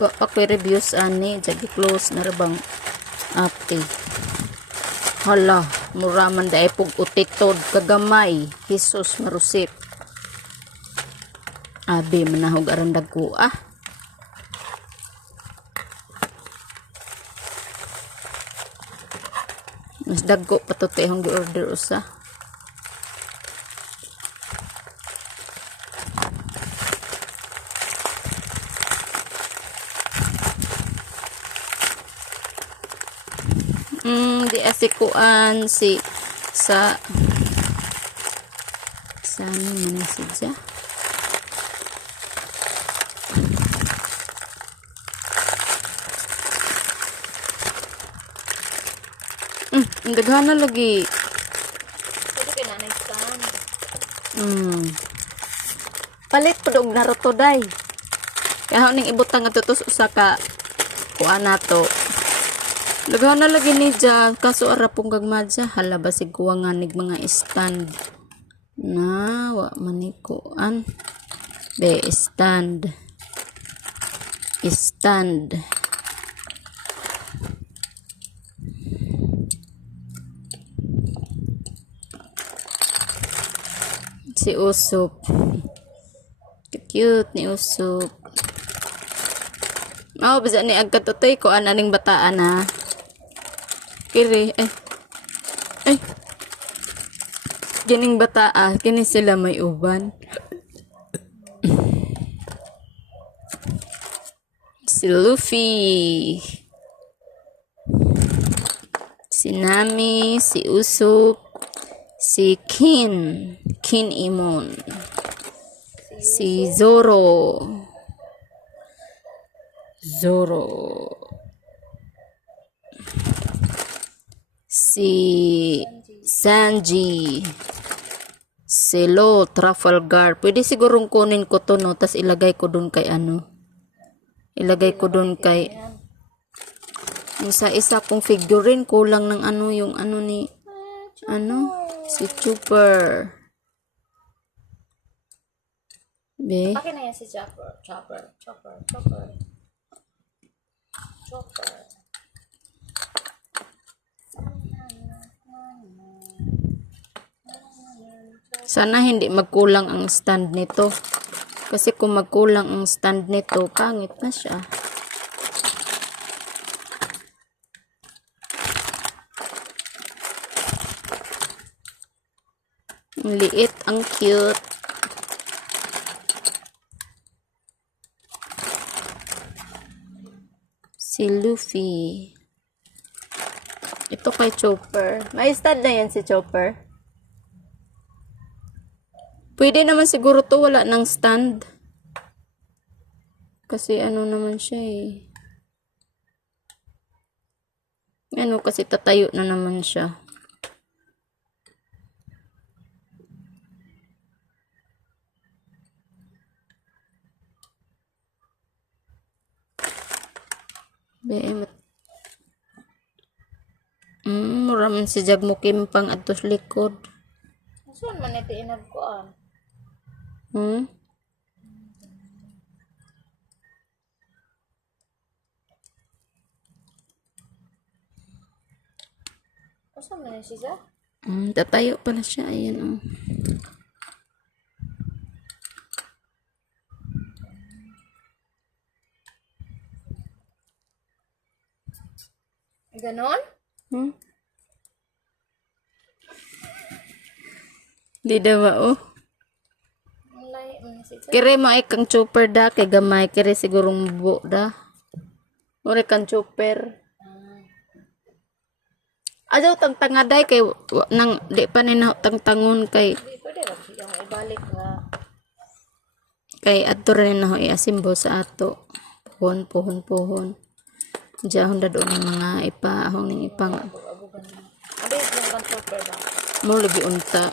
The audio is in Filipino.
Wa pa ko reviews ani jagi close na rabang ate. Hala, muraman da pug utitod kagamay. Jesus marusip. Abi manahog aron dagko Mas dagko patuti hong gi-order usa. Di asikuan si sa ano man si ja. Ang daghana lagi. Pwede ka na stand. Palit po dong Naruto day. Kaya ning ibutang nga tutos usa ka kuan nato. Daghana lagi ni ja kaso ara pong gagmadja hala basig kuwangan nig mga stand. Na wa manikuan. Be stand. Stand. Si Usop. Cute ni Usop. Bisa ni agkatutoy ko ananing bataan ha. Kiri, Gining bataa, kini sila may uban. Si Luffy. Si Nami, si Usop. Si Kin Imon. Si Zoro. Si Sanji. Si Lo Trafalgar. Pwede sigurong kunin ko to no, tas ilagay ko dun kay ano. Ilagay ko dun kay isa kong figurine kulang ng ano yung ano ni ano si Chopper. Be. Akin na yan si Chopper. Sana hindi magkulang ang stand nito. Kasi kung magkulang ang stand nito, pangit na siya. Ang liit, ang cute. Si Luffy. Ito kay Chopper. May stand na yan si Chopper. Pwede naman siguro to wala ng stand. Kasi ano naman siya eh. Ano kasi tatayo na naman siya. Muraman si Jag mo kimpang atos likod. Saan man ito inagkuan? Saan man siya? Tatayo pala siya. Ayan Ganon? Di dawa Kire mo ay kang chopper da kay gamay kire sigurong buo da. Ore kang chopper. Ajaw tangtangaday kay nang di pa ni tangtangon kay Pwede ra yung ibalik nga. Kay adto rin na iasimbo sa ato. Puhon. Diyahon da doon ng mga ipahong ning ipang. Abi yung kang chopper ba? Mo lagi unta.